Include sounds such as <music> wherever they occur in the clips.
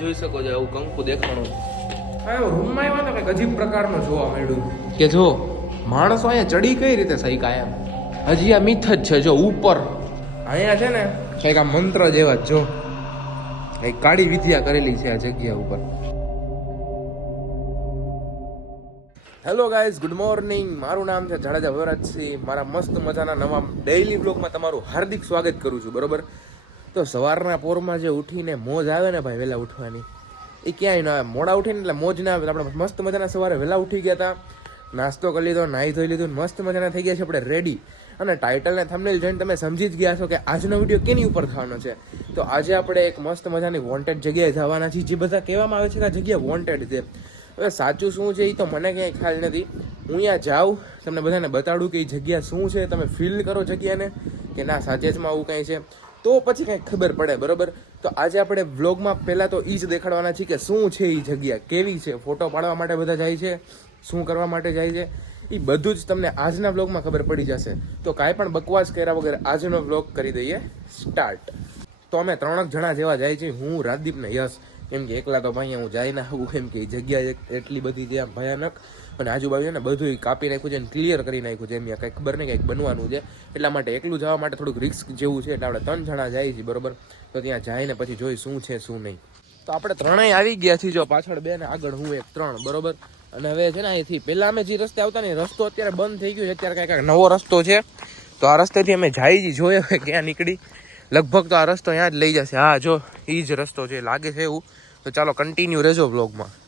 જોઈ શકો છો આવું કંકુ દેખાણું. આયો રૂમમાં આવ્યા કંઈક અજીબ પ્રકારનો જોવા મળ્યું. કે જો માણસો અહીંયા ચડી કઈ રીતે સૈકા એમ? હજી આ મિથ જ છે જો ઉપર. અહીંયા છે ને કંઈક આ મંત્ર જેવા જ જો. કઈ કાળી વિદ્યા કરેલી છે આ જગ્યા ઉપર. હેલો ગાઈઝ ગુડ મોર્નિંગ મારું નામ છે જાડેજા વરાજસિંહ મારા મસ્ત મજાના નવા ડેઈલી બ્લોગમાં તમારું હાર્દિક સ્વાગત કરું છું બરોબર? તો સવારના પોરમાં જે ઉઠીને મોજ આવે ને ભાઈ વહેલા ઉઠવાની, એ ક્યાંય ના આવે. મોડા ઉઠીને એટલે મોજ ના આવે. આપણે મસ્ત મજાના સવારે વહેલા ઉઠી ગયા હતા નાસ્તો કરી લીધો, નાહી ધોઈ લીધું, મસ્ત મજાના થઈ ગયા છે આપણે રેડી અને ટાઇટલને થંબનેલ જોઈને તમે સમજી જ ગયા છો કે આજનો વીડિયો કેની ઉપર થવાનો છે. તો આજે આપણે એક મસ્ત મજાની વોન્ટેડ જગ્યાએ જવાના છીએ. જે બધા કહેવામાં આવે છે કે આ જગ્યા વોન્ટેડ છે. હવે સાચું શું છે એ તો મને ક્યાંય ખ્યાલ નથી. હું અહીંયા જાઉં, તમને બધાને બતાડું કે એ જગ્યા શું છે. તમે ફીલ કરો જગ્યાને કે ના, સાચે જમાં આવું કંઈ છે. તો પછી કંઈક ખબર પડે, બરોબર? તો આજે આપણે વ્લોગમાં પહેલાં તો એ જ દેખાડવાના છીએ કે શું છે એ જગ્યા, કેવી છે? ફોટો પાડવા માટે બધા જાય છે? શું કરવા માટે જાય છે? એ બધું જ તમને આજના વ્લોગમાં ખબર પડી જશે. તો કાંઈ પણ બકવાસ કર્યા વગર આજનો વ્લોગ કરી દઈએ સ્ટાર્ટ. તો અમે ત્રણક જણા જેવા જાય છે. હું રાજદીપને યશ. કેમ કે એકલા તો ભાઈ હું જાય ના આવું કેમ કે એ જગ્યા એટલી બધી છે ભયાનક. અને આજુબાજુ ને બધું કાપી નાખ્યું છે અને ક્લિયર કરી નાખ્યું છે. એમ કંઈક ખબર નહીં કંઈક બનવાનું છે. એટલા માટે એકલું જવા માટે થોડુંક રિસ્ક જેવું છે. એટલે આપણે ત્રણ જણા જાય છે બરોબર? તો ત્યાં જઈને પછી જોઈ શું છે, શું નહીં. તો આપણે ત્રણેય આવી ગયા છીએ જો પાછળ બે ને આગળ હું એક ત્રણ, બરોબર? અને હવે છે ને અહીંથી પહેલાં અમે જે રસ્તે આવતા ને રસ્તો અત્યારે બંધ થઈ ગયો છે. અત્યારે કંઈક નવો રસ્તો છે. તો આ રસ્તેથી અમે જાય જ જોઈએ હવે ક્યાં નીકળી. લગભગ તો આ રસ્તો ત્યાં જ લઈ જશે. હા, જો એ જ રસ્તો છે લાગે છે એવું. તો ચાલો કન્ટિન્યુ રહેજો બ્લોગમાં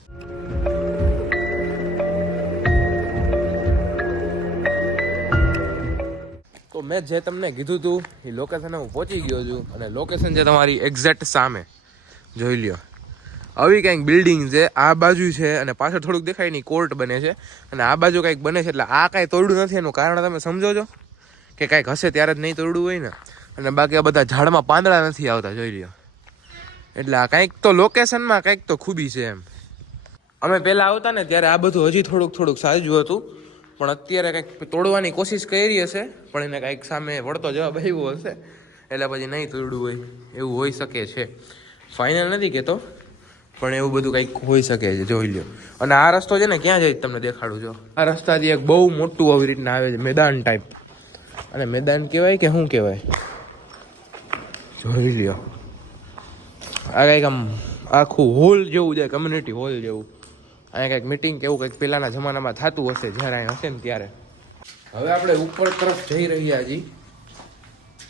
મેં જે તમને કીધું હતું એ લોકેશને હું પહોંચી ગયો છું અને લોકેશન છે તમારી એક્ઝેક્ટ સામે. જોઈ લ્યો. આવી કંઈક બિલ્ડિંગ છે, આ બાજુ છે અને પાછળ થોડુંક દેખાય નહીં કોર્ટ બને છે. અને આ બાજુ કંઈક બને છે, એટલે આ કાંઈ તોડ્યું નથી, એનું કારણ તમે સમજો છો? કે કાંઈક હશે ત્યારે જ નહીં તોડવું હોય ને? અને બાકી આ બધા ઝાડમાં પાંદડા નથી આવતા, જોઈ લ્યો. એટલે આ કંઈક તો લોકેશનમાં કંઈક તો ખૂબી છે એમ. અમે પહેલાં આવતા ને ત્યારે આ બધું હજી થોડુંક થોડુંક સાજું હતું. પણ અત્યારે કંઈક તોડવાની કોશિશ કરી હશે, પણ એને કંઈક સામે વળતો જવાબ આવ્યો હશે. એટલે પછી નહીં તોડવું હોય, એવું હોઈ શકે છે. ફાઇનલ નથી કહેતો પણ એવું બધું કંઈક હોઈ શકે છે, જોઈ લ્યો. અને આ રસ્તો છે ને, ક્યાં જાય તમને દેખાડું છો આ રસ્તાથી એક બહુ મોટું આવી રીતના આવે છે, મેદાન ટાઈપ અને મેદાન કહેવાય કે શું કહેવાય? જોઈ લ્યો. આ કંઈક આમ આખું હોલ જેવું છે કમ્યુનિટી હોલ જેવું. અહીંયા કંઈક મિટિંગ કે એવું કંઈક પહેલાંના જમાનામાં થતું હશે જ્યારે અહીં હશે ને ત્યારે. હવે આપણે ઉપર તરફ જઈ રહ્યા છીએ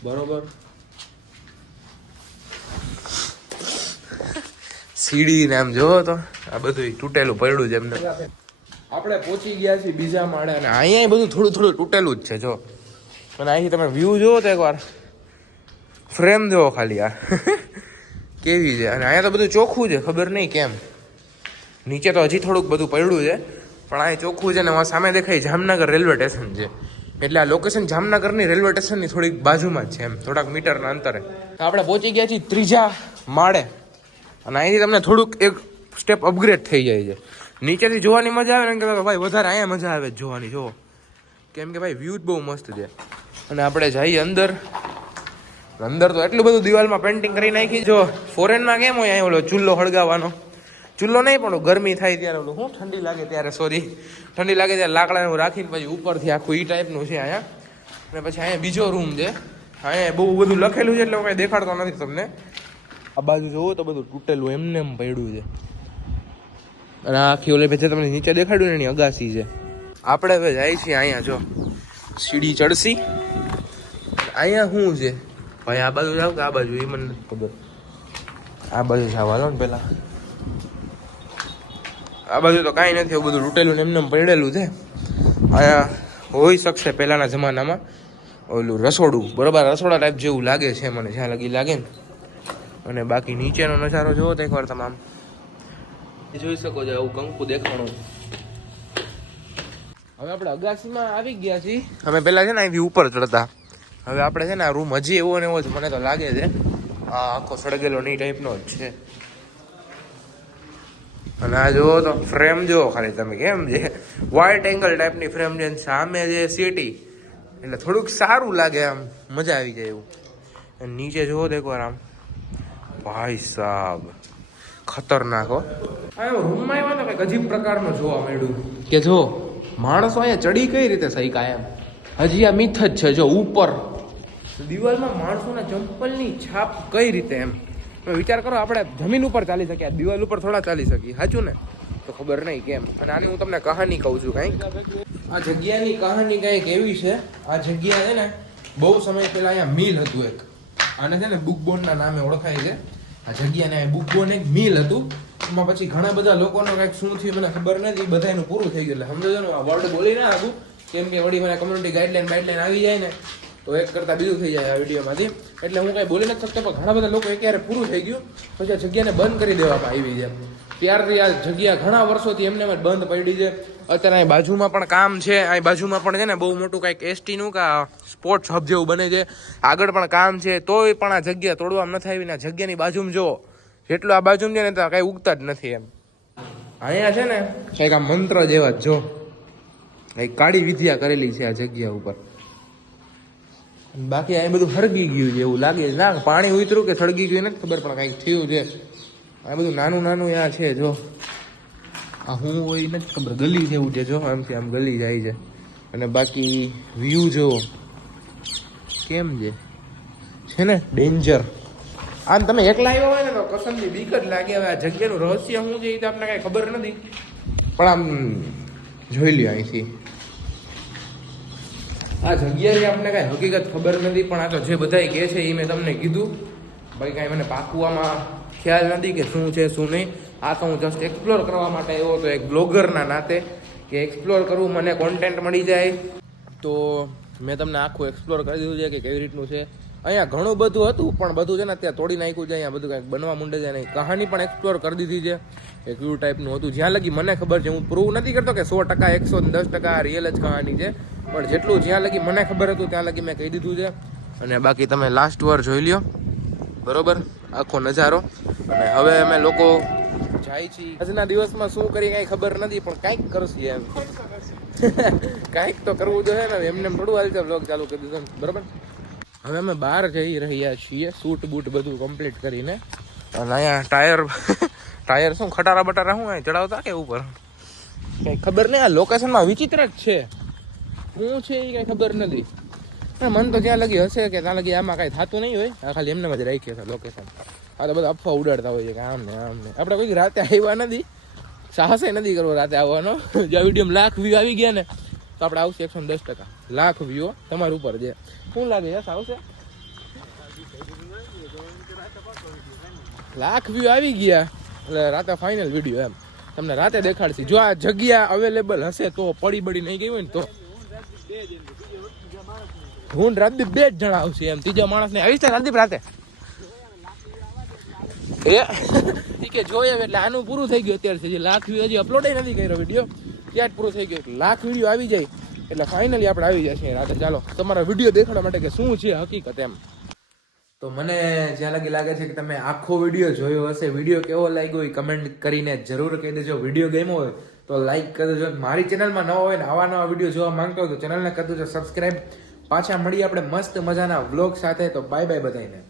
બરોબર? સીડી ને આમ જોવો તો આ બધું તૂટેલું પડ્યું છે એમને. આપણે પહોંચી ગયા છીએ બીજા માળે અને અહીંયા બધું થોડું થોડું તૂટેલું જ છે જો. અને અહીંથી તમે વ્યૂ જોવો તો એકવાર. ફ્રેમ જોવો ખાલી આ. <laughs> કેવી છે? અને અહીંયા તો બધું ચોખ્ખું છે ખબર નહીં કેમ. નીચે તો હજી થોડુંક બધું પડ્યું છે, પણ અહીં ચોખ્ખું છે ને એમાં સામે દેખાય જામનગર રેલવે સ્ટેશન છે. એટલે આ લોકેશન જામનગરની રેલવે સ્ટેશનની થોડીક બાજુમાં જ છે એમ, થોડાક મીટરના અંતરે. તો આપણે પહોંચી ગયા છીએ ત્રીજા માળે, અને અહીંથી તમને થોડુંક એક સ્ટેપ અપગ્રેડ થઈ જાય છે. નીચેથી જોવાની મજા આવે ને કે ભાઈ, વધારે અહીંયા મજા આવે જોવાની, જુઓ. કેમ કે ભાઈ વ્યૂ જ બહુ મસ્ત છે. અને આપણે જઈએ અંદર. અંદર તો એટલું બધું દિવાલમાં પેન્ટિંગ કરી નાખી જો ફોરેનમાં કેમ હોય અહીં ઓલો ચૂલ્લો હળગાવવાનો? ચૂલ્લો નહીં, પણ ગરમી થાય ત્યારે ઓલું હું ઠંડી લાગે ત્યારે સોરી ઠંડી લાગે ત્યારે લાકડાનું રાખીને પછી ઉપરથી આખું એ ટાઈપનું છે અહીંયા. અને પછી અહીંયા બીજો રૂમ છે. અહીંયા બહુ બધું લખેલું છે એટલે હું કંઈ દેખાડતો નથી તમને. આ બાજુ જોવો તો બધું તૂટેલું એમને એમ પડ્યું છે. અને આખી ઓલે જે તમને નીચે દેખાડ્યું ને એની અગાસી છે. આપણે હવે જાય છીએ અહીંયા, જો. સીડી ચડશી અહીંયા શું છે? ભાઈ, આ બાજુ જાવ કે આ બાજુ એ મને ખબર. આ બાજુ જવા લો ને પેલા આ બાજુ તો કાંઈ નથી એવું બધું લૂંટેલું ને એમને પડેલું છે. અહીંયા હોઈ શકશે પહેલાંના જમાનામાં. ઓલું રસોડું બરોબર રસોડા ટાઈપ જેવું લાગે છે મને જ્યાં લગી લાગે ને. અને બાકી નીચેનો નજારો જોવો તો એકવાર તમામ. જોઈ શકો છો આવું કંકુ દેખાણું. હવે આપણે અગાસીમાં આવી ગયા છીએ. અમે પહેલાં છે ને અહીંથી ઉપર ચડતા. હવે આપણે છે ને આ રૂમ હજી એવો ને એવો જ મને તો લાગે છે. આ આખો સળગેલો નહીં ટાઈપનો જ છે. અને આ જુઓ તો ફ્રેમ જુઓ ખાલી તમે કેમ છે વાઇટ એંગલ ટાઈપની ફ્રેમ છે સામે જે સિટી એટલે થોડુંક સારું લાગે આમ મજા આવી જાય એવું. અને નીચે જુઓ તો એકવાર આમ. ભાઈ સાહેબ ખતરનાક હો. આ રૂમમાં આવ્યા કંઈક અજીબ પ્રકારનો જોવા મળ્યું. કે જો માણસો અહીંયા ચડી કઈ રીતે સૈકા એમ? હજી આ મિથ જ છે જો ઉપર. દિવાલમાં માણસોના ચંપલની છાપ કઈ રીતે એમ? વિચાર કરો, આપણે જમીન ઉપર ચાલી શકીએ દિવાલ ઉપર થોડા ચાલી શકીએ. સાચું ને? તો ખબર નહીં કેમ. અને આની હું તમને કહાની કહું છું કંઈક આ જગ્યાની કહાની કંઈક એવી છે, આ જગ્યા છે ને, બહુ સમય પહેલા અહીંયા મિલ હતું એક. આને છે ને બુકબોનના નામે ઓળખાય છે. આ જગ્યાને બુકબોન એક મિલ હતું. એમાં પછી ઘણા બધા લોકોનો કંઈક શું થયું મને ખબર નથી બધાનું પૂરું થઈ ગયું. એટલે સમજો ને વર્ડ બોલી ના હતું કેમ કે વળી મને કમ્યુનિટી ગાઈડલાઈન બાઈડલાઈન આવી જાય ને તો એક કરતા બીજું થઈ જાય આ વિડીયોમાંથી. એટલે હું કઈ બોલી નથી શકતો, પણ ઘણા બધા લોકો અત્યારે પૂરું થઈ ગયું. પછી આ જગ્યાને બંધ કરી દેવામાં આવી છે. ત્યારથી આ જગ્યા ઘણા વર્ષોથી એમને બંધ પડી છે. અત્યારે અહીં બાજુમાં પણ કામ છે. અહીં બાજુમાં પણ છે ને, બહુ મોટું કંઈક એસટીનું કે સ્પોર્ટ્સ હબ જેવું બને છે. આગળ પણ કામ છે. તોય પણ આ જગ્યા તોડવામાં નથી આવી ને જગ્યાની બાજુમાં જુઓ. જેટલું આ બાજુમાં છે ને તો કાંઈ ઉગતા જ નથી એમ. અહીંયા છે ને, કંઈક આ મંત્ર જેવા જો. કંઈક કાળી વિદ્યા કરેલી છે આ જગ્યા ઉપર. બાકી આ બધું સળગી ગયું છે એવું લાગે ના, પાણી ઉતર્યું કે સળગી ગયું નથી ખબર, પણ કંઈક થયું છે. આ બધું નાનું નાનું આ છે, જો. આ હું હોય નથી ખબર, ગલી જેવું છે, જો. આમથી આમ ગલી જાય છે. અને બાકી વ્યૂ જો કેમ છે? છે ને? ડેન્જર આમ તમે એકલા આવ્યા હોય ને તો કસમથી બીક જ લાગે. હવે આ જગ્યાનું રહસ્ય શું છે એ તો આપણને કાંઈ ખબર નથી. પણ આમ જોઈ લ્યો અહીંથી. આ જગ્યાની આપણે કાંઈ હકીકત ખબર નથી, પણ આ તો જે બધાય કહે છે એ મેં તમને કીધું. બાકી કાંઈ મને પાકવામાં ખ્યાલ નથી કે શું છે, શું નહીં. આ તો હું જસ્ટ એક્સપ્લોર કરવા માટે આવ્યો હતો એક બ્લોગરના નાતે, કે એક્સપ્લોર કરવું મને કોન્ટેન્ટ મળી જાય. તો મેં તમને આખું એક્સપ્લોર કરી દીધું છે કે કેવી રીતનું છે. અહીંયા ઘણું બધું હતું, પણ બધું છે ને અત્યારે તોડી નાખ્યું છે, અહીંયા બધું કાંઈક બનવા માંડે છે નહીં કહાની પણ એક્સપ્લોર કરી દીધી છે. કે કયું ટાઈપનું હતું. જ્યાં લગી મને ખબર છે, હું પ્રૂવ નથી કરતો કે સો ટકા, એકસો દસ ટકા રિયલ જ કહાની છે. પણ જેટલું જ્યાં લગી મને ખબર હતું, ત્યાં લગી મેં કહી દીધું છે. અને બાકી તમે લાસ્ટ વાર જોઈ લ્યો. બરોબર? આખો નજારો. અને હવે અમે લોકો જાય છીએ. આજના દિવસમાં શું કરી કાંઈ ખબર નથી, પણ કાંઈક કરશું એમ. <laughs> કાંઈક તો કરવું જોઈએ ને. એમને થોડું હાલશે બ્લોગ ચાલુ કરી દીધો બરોબર? હવે અમે બહાર જઈ રહ્યા છીએ સૂટ બૂટ બધું કમ્પ્લીટ કરીને. અને અહીંયા ટાયર ટાયર <laughs> શું, ખટારા બટારા શું ચડાવતા કે ઉપર? કંઈ ખબર નહીં, આ લોકેશનમાં વિચિત્ર જ છે. શું છે એ કાંઈ ખબર નથી. પણ મન તો ક્યાં લગી હશે કે ત્યાં લગી આમાં કાંઈ થતું નહીં હોય. ખાલી એમને જ રાખ્યો છે લોકેશન આ તો બધા અફવા ઉડાડતા હોય છે કે આમ ને આમ ને. આપણે કોઈ રાતે આવ્યા નથી. સાહસે નથી કરવો રાતે આવવાનો. <laughs> જ્યાં વીડિયો લાખ વ્યૂ આવી ગયા ને, તો આપણે આવશે એકસો દસ ટકા. લાખ વ્યૂ તમારા ઉપર છે શું લાગે યસ આવશે લાખ વ્યૂ આવી ગયા. એટલે રાતે ફાઇનલ વીડિયો એમ. તમને રાતે દેખાડશે. જો આ જગ્યા અવેલેબલ હશે તો પડી બડી નહીં ગઈ હોય ને તો. હું રાજદીપ બે જ જણા આવશે એમ. ત્રીજા માણસ ને આવીશ ને રાજદીપ રાતે. એ કે જોઈએ એટલે આનું પૂરું થઈ ગયું અત્યારે જે લાખ વ્યૂ હજી અપલોડ નથી કર્યો વીડિયો ત્યાં જ પૂરું થઈ ગયું. લાખ વીડિયો આવી જાય. એટલે ફાઇનલી આપણે આવી જશે રાતે. ચાલો, તમારા વીડિયો દેખાડવા માટે કે શું છે હકીકત એમ. તો મને જ્યાં લગી લાગે છે કે તમે આખો વીડિયો જોયો હશે. વીડિયો કેવો લાગ્યો એ કમેન્ટ કરીને જરૂર કહી દેજો. વીડિયો ગેમો હોય તો લાઈક કરી દેજો મારી ચેનલમાં નવા હોય ને આવા નવા વીડિયો જોવા માંગતો હોય તો ચેનલને કરી દેજો સબસ્ક્રાઈબ પાછા મળીએ આપણે મસ્ત મજાના વ્લોગ સાથે. તો બાય બાય બધાને